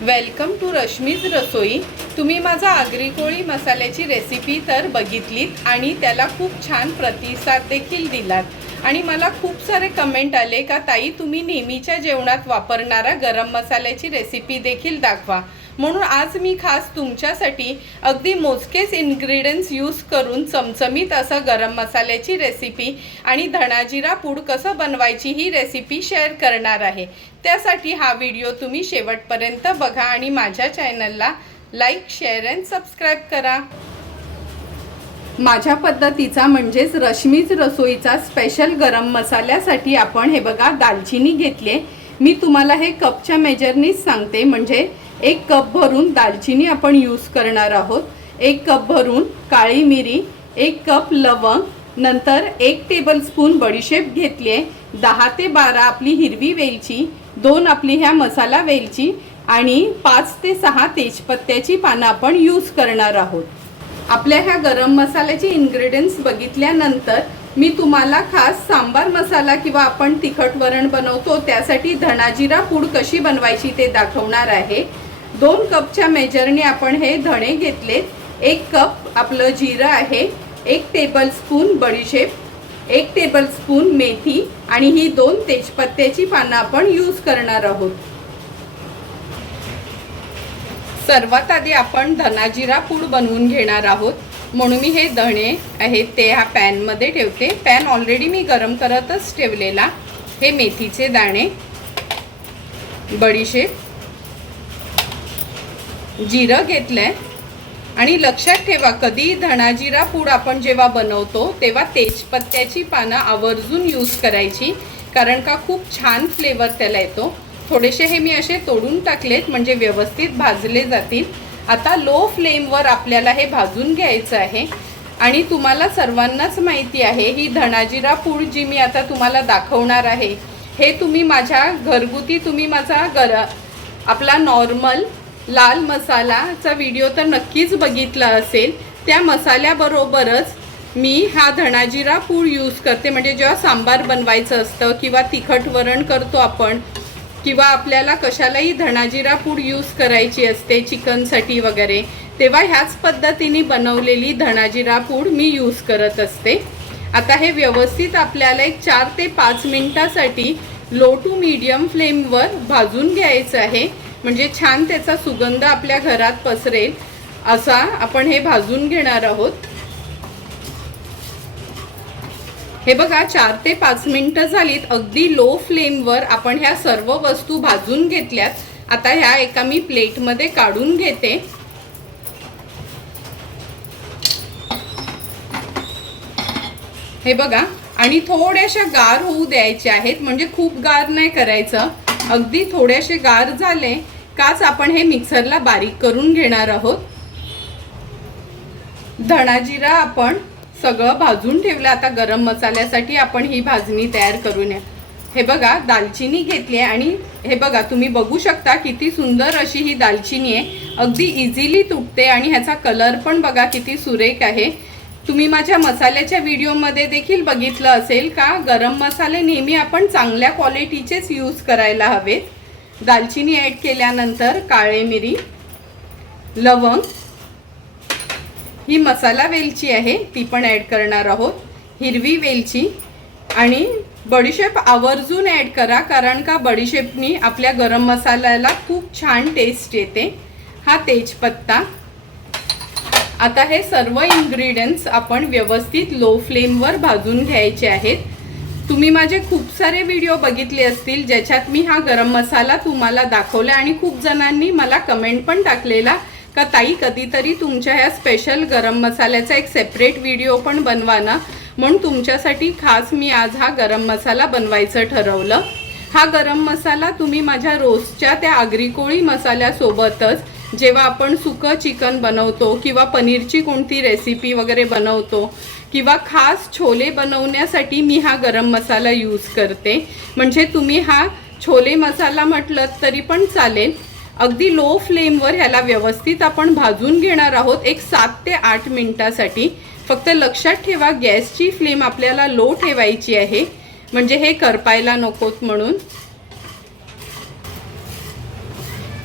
Welcome to Rashmi's रसोई. तुम्ही माझा आगरी कोळी मसाल्याची रेसिपी तर बघितलीत आणि त्याला खूप छान प्रतिसाद देखील दिलात. आणि मला खूप सारे कमेंट आले का ताई तुम्ही नेहमीच्या जेवणात वापरणारा गरम मसाल्याची रेसिपी देखील दाखवा. म्हणून आज मी खास तुमच्यासाठी अगदी मोजकेच इन्ग्रेडियंट्स यूज करून चमचमीत असं गरम मसाल्याची रेसिपी आणि धणाजिरा पूड कसं बनवायची ही रेसिपी शेअर करणार आहे. त्यासाठी हा व्हिडिओ तुम्ही शेवटपर्यंत बघा आणि माझ्या चॅनलला लाईक शेअर अँड सबस्क्राईब करा. माझ्या पद्धतीचा म्हणजेच रश्मीच रसोईचा स्पेशल गरम मसाल्यासाठी आपण हे बघा दालचिनी घेतली मी तुम्हाला हे कपच्या मेजरनीच सांगते. म्हणजे एक कप भरून दालचिनी आपण यूज करणार आहोत. एक कप भरून काळी मिरी एक कप लवंग नंतर एक टेबलस्पून बडीशेप घेतली आहे. दहा ते बारा आपली हिरवी वेलची दोन आपली ह्या मसाला वेलची आणि पाच ते सहा तेजपत्त्याची पानं आपण यूज करणार आहोत. आपल्या ह्या गरम मसाल्याचे इन्ग्रेडियंट्स बघितल्यानंतर मी तुम्हाला खास सांबार मसाला किंवा आपण तिखट वरण बनवतो त्यासाठी धणाजिरा पूड कशी बनवायची ते दाखवणार आहे. दोन कपच्या मेजरने आपण हे धणे घेतलेत एक कप आपलं जिरं आहे एक टेबलस्पून बडीशेप एक टेबलस्पून मेथी आणि ही दोन तेजपत्त्याची पानं आपण यूज करणार आहोत. सर्वात आधी आपण धनाजिरा पूड बनवून घेणार आहोत. म्हणून मी हे धणे आहेत ते ह्या पॅनमध्ये ठेवते. पॅन ऑलरेडी मी गरम करतच ठेवलेला. हे मेथीचे दाणे बडीशेप जिरं घेतलं आहे आणि लक्षात ठेवा कधी धणाजिरा पूड आपण जेव्हा बनवतो तेव्हा तेजपत्त्याची पानं आवर्जून यूज करायची कारण का खूप छान फ्लेवर त्याला येतो. थोडेसे हे मी असे तोडून टाकलेत म्हणजे व्यवस्थित भाजले जातील. आता लो फ्लेमवर आपल्याला हे भाजून घ्यायचं आहे. आणि तुम्हाला सर्वांनाच माहिती आहे ही धणाजिरा पूड जी मी आता तुम्हाला दाखवणार आहे हे तुम्ही माझ्या घरगुती तुम्ही माझा घर आपला नॉर्मल लाल मसालाचा व्हिडिओ तर नक्कीच बघितला असेल. त्या मसाल्याबरोबरच मी हा धणाजिरा पूड यूज करते. म्हणजे जेव्हा सांबार बनवायचं असतं किंवा तिखट वरण करतो आपण किंवा आपल्याला कशालाही धणाजिरा पूड यूज करायची असते चिकनसाठी वगैरे तेव्हा ह्याच पद्धतीने बनवलेली धणाजिरा पूड मी यूज करत असते. आता हे व्यवस्थित आपल्याला एक चार ते पाच मिनटासाठी लो टू मीडियम फ्लेमवर भाजून घ्यायचं आहे. म्हणजे छान त्याचा सुगंध आपल्या घरात पसरेल असा आपण हे भाजून घेणार आहोत. हे बघा चार ते पाच मिनटं झालीत. अगदी लो फ्लेमवर आपण ह्या सर्व वस्तू भाजून घेतल्यात. आता ह्या एका मी प्लेटमध्ये काढून घेते. हे बघा आणि थोड्याशा गार होऊ द्यायच्या आहेत. म्हणजे खूप गार नाही करायचं. अगदी थोडेसे गार झाले काच आपण हे मिक्सरला बारीक करून घेणार आहोत. धणाजिरा आपण सगळं भाजून ठेवलं. आता गरम मसाल्यासाठी आपण ही भाजणी तयार करून या हे बघा दालचिनी घेतली आहे आणि हे बघा तुम्ही बघू शकता किती सुंदर अशी ही दालचिनी आहे. अगदी इझिली तुटते आणि ह्याचा कलर पण बघा किती सुरेख आहे. तुम्ही माझ्या मसाल्याच्या व्हिडिओमध्ये देखील बघितलं असेल का? गरम मसाले नेहमी आपण चांगल्या क्वालिटीचेच यूज करायला हवेत. दालचिनी ॲड केल्यानंतर काळे मिरी लवंग ही मसाला वेलची आहे ती पण ॲड करणार आहोत. हिरवी वेलची आणि बडीशेप आवर्जून ॲड करा कारण का बडीशेपनी आपल्या गरम मसाल्याला खूप छान टेस्ट येते. हा तेजपत्ता आता हे सर्व इन्ग्रेडियंट्स आपण व्यवस्थित लो फ्लेमवर भाजून घ्यायचे आहेत. तुम्ही माझे खूप सारे व्हिडिओ बघितले असतील ज्याच्यात मी हा गरम मसाला तुम्हाला दाखवला आणि खूप जणांनी मला कमेंट पण टाकलेला का ताई कधीतरी तुमच्या ह्या स्पेशल गरम मसाल्याचा एक सेपरेट व्हिडिओ पण बनवा ना. म्हणून तुमच्यासाठी खास मी आज हा गरम मसाला बनवायचं ठरवलं. हा गरम मसाला तुम्ही माझ्या रोजच्या त्या आगरी कोळी मसाल्यासोबतच जेव्हा आपण सुकं चिकन बनवतो किंवा पनीरची कोणती रेसिपी वगैरे बनवतो किंवा खास छोले बनवण्यासाठी मी हा गरम मसाला यूज करते. म्हणजे तुम्ही हा छोले मसाला म्हटलं तरी पण चालेल. अगदी लो फ्लेमवर ह्याला व्यवस्थित आपण भाजून घेणार आहोत एक सात ते आठ मिनटासाठी. फक्त लक्षात ठेवा गॅसची फ्लेम आपल्याला लो ठेवायची आहे. म्हणजे हे करपायला नकोत म्हणून.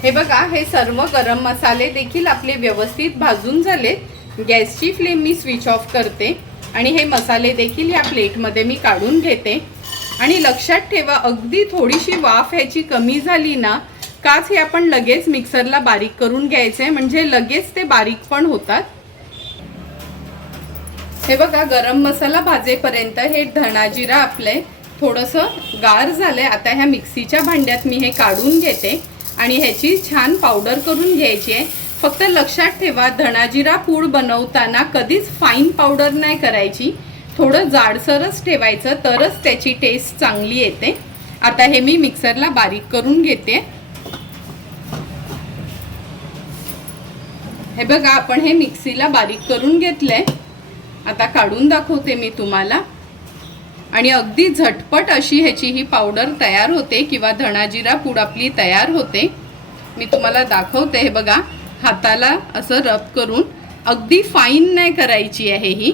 हे बघा हे सर्व गरम मसाले देखील आपले व्यवस्थित भाजून झालेत. गॅसची फ्लेम मी स्विच ऑफ करते आणि हे मसाले देखील या प्लेटमध्ये मी काढून घेते. आणि लक्षात ठेवा अगदी थोडीशी वाफ ह्याची कमी झाली ना काच हे आपण लगेच मिक्सरला बारीक करून घ्यायचे म्हणजे लगेच ते बारीक पण होतात. हे बघा गरम मसाला भाजेपर्यंत हे धणाजिरा आपले थोडंसं गार झालंय. आता ह्या मिक्सीच्या भांड्यात मी हे काढून घेते. आणि ह्याची छान पावडर करून घ्यायची आहे. फक्त लक्षात ठेवा धणाजिरा पूड बनवताना कधीच फाईन पावडर नाही करायची. थोडं जाडसरच ठेवायचं तरच त्याची टेस्ट चांगली येते. आता हे मी मिक्सरला बारीक करून घेते. हे बघा आपण हे मिक्सीला बारीक करून घेतलंय. आता काढून दाखवते मी तुम्हाला. आणि अगदी झटपट अशी ह्याची ही पावडर तयार होते किंवा धणाजिरा पूड आपली तयार होते. मी तुम्हाला दाखवते हे बघा हाताला असं रब करून. अगदी फाईन नाही करायची आहे ही.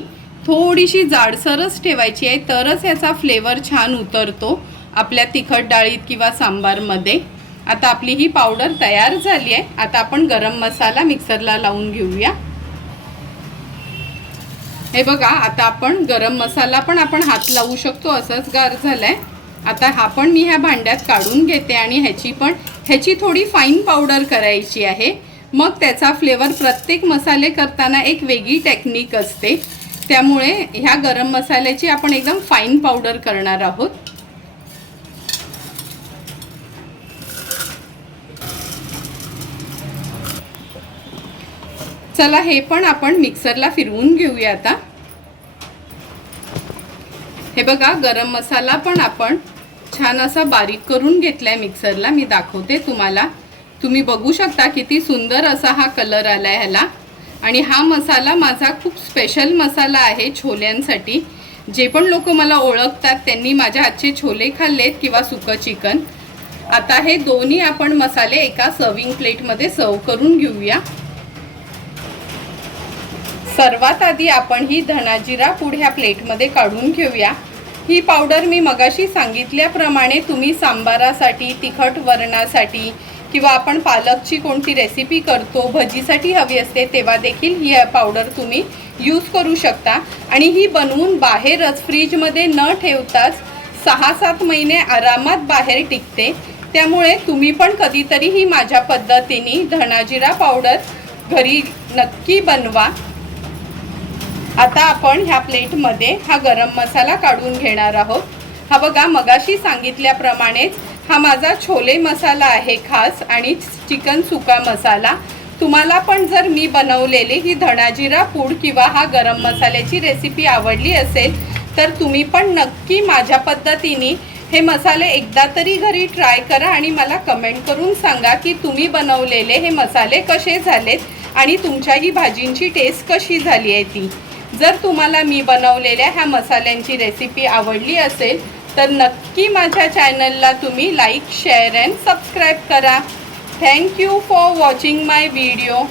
थोडीशी जाडसरच ठेवायची आहे तरच ह्याचा फ्लेवर छान उतरतो आपल्या तिखट डाळीत किंवा सांबारमध्ये. आता आपली ही पावडर तयार झाली आहे. आता आपण गरम मसाला मिक्सरला लावून घेऊया. हे बघा आता आपण गरम मसाला पण आपण हात लावू शकतो असंच गार झालाय. आता हा पण मी ह्या भांड्यात काढून घेते आणि ह्याची पण ह्याची थोडी फाईन पावडर करायची आहे. मग त्याचा फ्लेवर प्रत्येक मसाले करताना एक वेगळी टेक्निक असते. त्यामुळे ह्या गरम मसाल्याची आपण एकदम फाईन पावडर करणार आहोत. चला हे पण आपण मिक्सरला फिरवून घेऊया आता. हे बघा गरम मसाला पण आपण छान असा बारीक करून घेतलाय मिक्सरला मी दाखवते तुम्हाला. तुम्ही बघू शकता किती सुंदर असा हा कलर आलाय ह्याला. आणि हा मसाला माझा खूप स्पेशल मसाला आहे छोल्यांसाठी. जे पण लोक मला ओळखतात त्यांनी माझ्या हातचे छोले खाल्लेत किंवा सुकं चिकन. आता हे दोन्ही आपण मसाले एका सर्विंग प्लेटमध्ये सर्व करून घेऊया. सर्वात आधी आपण ही धणाजिरा पूड ह्या प्लेटमध्ये काढून घेऊया. ही पावडर मी मगाशी सांगितल्याप्रमाणे तुम्ही सांबारासाठी तिखट वरणासाठी किंवा आपण पालकची कोणती रेसिपी करतो भजीसाठी हवी असते तेव्हा देखील ही पावडर तुम्ही यूज करू शकता. आणि ही बनवून बाहेरच फ्रीजमध्ये न ठेवताच सहा सात महिने आरामात बाहेर टिकते. त्यामुळे तुम्ही पण कधीतरी ही माझ्या पद्धतीने धणाजिरा पावडर घरी नक्की बनवा. आता आपण ह्या प्लेटमध्ये हा गरम मसाला काढून घेणार आहोत. हा बघा मगाशी सांगितल्याप्रमाणेच हा माझा छोले मसाला आहे खास आणि चिकन सुका मसाला. तुम्हाला पण जर मी बनवलेली ही धणाजिरा पूड किंवा हा गरम मसाल्याची रेसिपी आवडली असेल तर तुम्ही पण नक्की माझ्या पद्धतीने हे मसाले एकदा तरी घरी ट्राय करा आणि मला कमेंट करून सांगा की तुम्ही बनवलेले हे मसाले कसे झालेत आणि तुमच्या ही भाजींची टेस्ट कशी झाली आहे ती. जर तुम्हाला मी बनवलेल्या ह्या मसाल्यांची रेसिपी आवडली असेल तर नक्की माझ्या चॅनलला तुम्ही लाईक शेअर अँड सबस्क्राईब करा. Thank you for watching my video